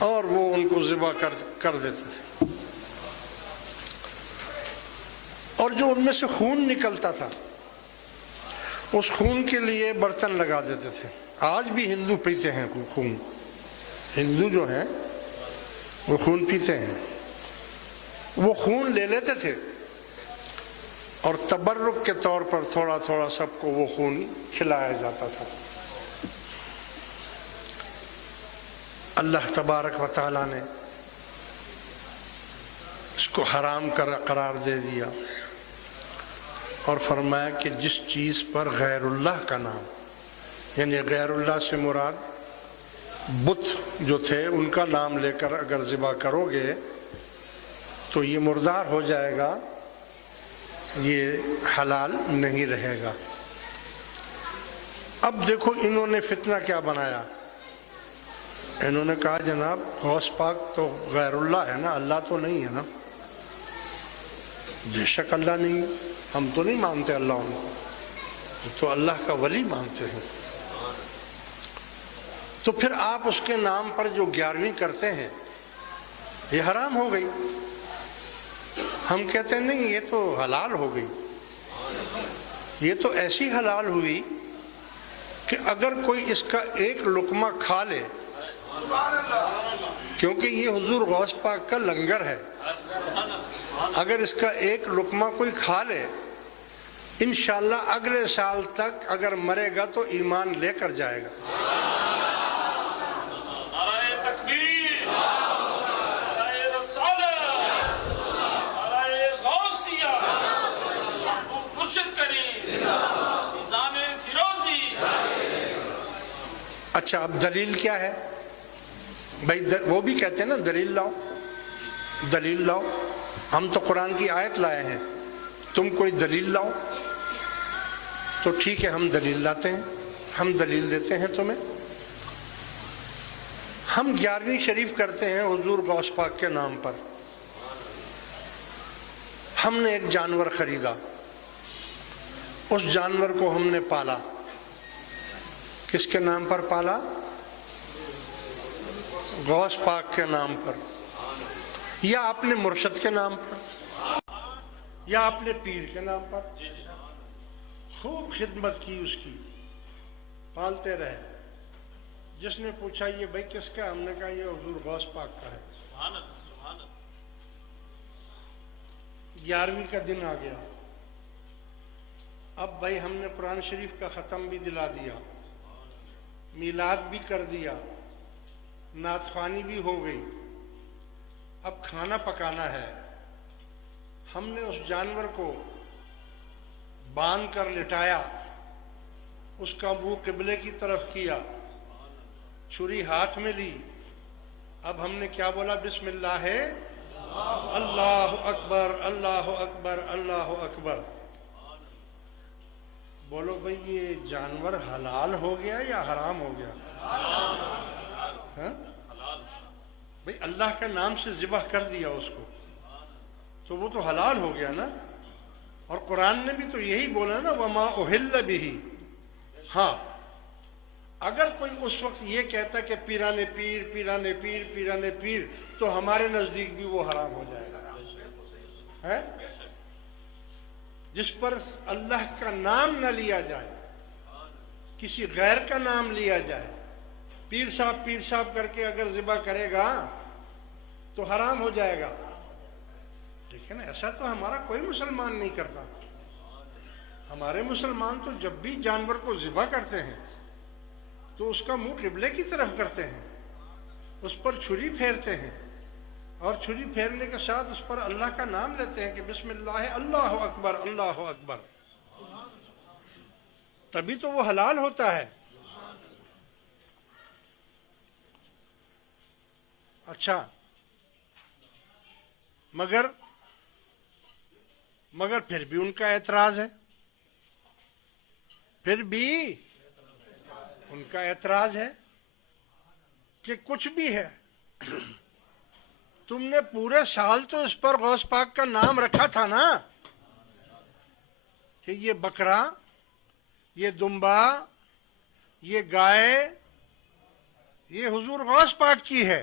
اور وہ ان کو ذبح کر دیتے تھے، اور جو ان میں سے خون نکلتا تھا اس خون کے لیے برتن لگا دیتے تھے۔ آج بھی ہندو پیتے ہیں خون، ہندو جو ہیں وہ خون پیتے ہیں، وہ خون لے لیتے تھے اور تبرک کے طور پر تھوڑا تھوڑا سب کو وہ خون کھلایا جاتا تھا۔ اللہ تبارک و تعالیٰ نے اس کو حرام قرار دے دیا اور فرمایا کہ جس چیز پر غیر اللہ کا نام، یعنی غیر اللہ سے مراد بت جو تھے ان کا نام لے کر اگر ذبح کرو گے تو یہ مردار ہو جائے گا، یہ حلال نہیں رہے گا۔ اب دیکھو انہوں نے فتنہ کیا بنایا، انہوں نے کہا جناب غوث پاک تو غیر اللہ ہے نا، اللہ تو نہیں ہے نا۔ بے شک اللہ نہیں، ہم تو نہیں مانتے اللہ ان کو، تو اللہ کا ولی مانتے ہیں۔ تو پھر آپ اس کے نام پر جو 11ویں کرتے ہیں یہ حرام ہو گئی۔ ہم کہتے ہیں نہیں یہ تو حلال ہو گئی، یہ تو ایسی حلال ہوئی کہ اگر کوئی اس کا ایک لقمہ کھا لے، کیونکہ یہ حضور غوث پاک کا لنگر ہے، اگر اس کا ایک لقمہ کوئی کھا لے انشاءاللہ اگلے سال تک اگر مرے گا تو ایمان لے کر جائے گا۔ اچھا اب دلیل کیا ہے بھائی؟ وہ بھی کہتے ہیں نا دلیل لاؤ، دلیل لاؤ۔ ہم تو قرآن کی آیت لائے ہیں، تم کوئی دلیل لاؤ۔ تو ٹھیک ہے ہم دلیل لاتے ہیں، ہم دلیل دیتے ہیں تمہیں۔ ہم 11ویں شریف کرتے ہیں حضور غوث پاک کے نام پر۔ ہم نے ایک جانور خریدا، اس جانور کو ہم نے پالا، کس کے نام پر پالا؟ غوث پاک کے نام پر، یا اپنے مرشد کے نام پر، یا اپنے پیر کے نام پر۔ خوب خدمت کی اس کی، پالتے رہے۔ جس نے پوچھا یہ بھائی کس کا؟ ہم نے کہا یہ حضور غوث پاک کا ہے۔ 11ویں کا دن آ گیا، اب بھائی ہم نے قرآن شریف کا ختم بھی دلا دیا، میلاد بھی کر دیا، نعت خوانی بھی ہو گئی، اب کھانا پکانا ہے۔ ہم نے اس جانور کو باندھ کر لٹایا، اس کا منہ قبلے کی طرف کیا، چھری ہاتھ میں لی، اب ہم نے کیا بولا؟ بسم اللہ ہے، اللہ اکبر اللہ اکبر اللہ اکبر۔ بولو بھئی یہ جانور حلال ہو گیا یا حرام ہو گیا؟ ہاں بھئی اللہ کا نام سے ذبح کر دیا اس کو تو وہ تو حلال ہو گیا نا۔ اور قرآن نے بھی تو یہی بولا نا وما اہل بہ۔ ہاں اگر کوئی اس وقت یہ کہتا کہ پیرانے پیر پیرانے پیر پیرانے پیر تو ہمارے نزدیک بھی وہ حرام ہو جائے گا۔ جس پر اللہ کا نام نہ لیا جائے، کسی غیر کا نام لیا جائے، پیر صاحب کر کے اگر ذبح کرے گا تو حرام ہو جائے گا۔ دیکھیں نا ایسا تو ہمارا کوئی مسلمان نہیں کرتا۔ ہمارے مسلمان تو جب بھی جانور کو ذبح کرتے ہیں تو اس کا منہ قبلے کی طرف کرتے ہیں، اس پر چھری پھیرتے ہیں، اور چھری پھیرنے کے ساتھ اس پر اللہ کا نام لیتے ہیں کہ بسم اللہ اللہ اکبر اللہ اکبر، تبھی تو وہ حلال ہوتا ہے۔ اچھا مگر پھر بھی ان کا اعتراض ہے، پھر بھی ان کا اعتراض ہے کہ کچھ بھی ہے، تم نے پورے سال تو اس پر غوث پاک کا نام رکھا تھا نا کہ یہ بکرا، یہ دمبا، یہ گائے، یہ حضور غوث پاک کی ہے،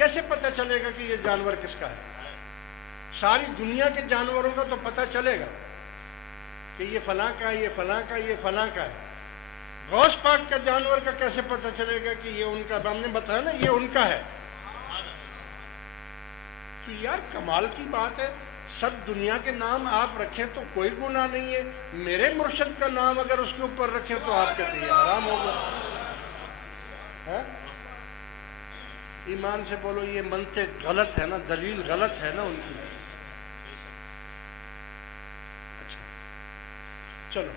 کیسے پتہ چلے گا کہ یہ جانور کس کا ہے؟ ساری دنیا کے جانوروں کا تو پتہ چلے گا کہ یہ فلاں کا، یہ فلاں کا، یہ فلاں کا ہے۔ غوث پاک کا جانور کا کیسے پتہ چلے گا کہ یہ ان کا؟ ہم نے بتایا نا یہ ان کا ہے۔ تو یار کمال کی بات ہے، سب دنیا کے نام آپ رکھیں تو کوئی گناہ نہیں ہے، میرے مرشد کا نام اگر اس کے اوپر رکھیں تو آپ کہتے ہیں یہ حرام ہوگا۔ ایمان سے بولو، یہ منطق غلط ہے نا، دلیل غلط ہے نا ان کی۔ اچھا چلو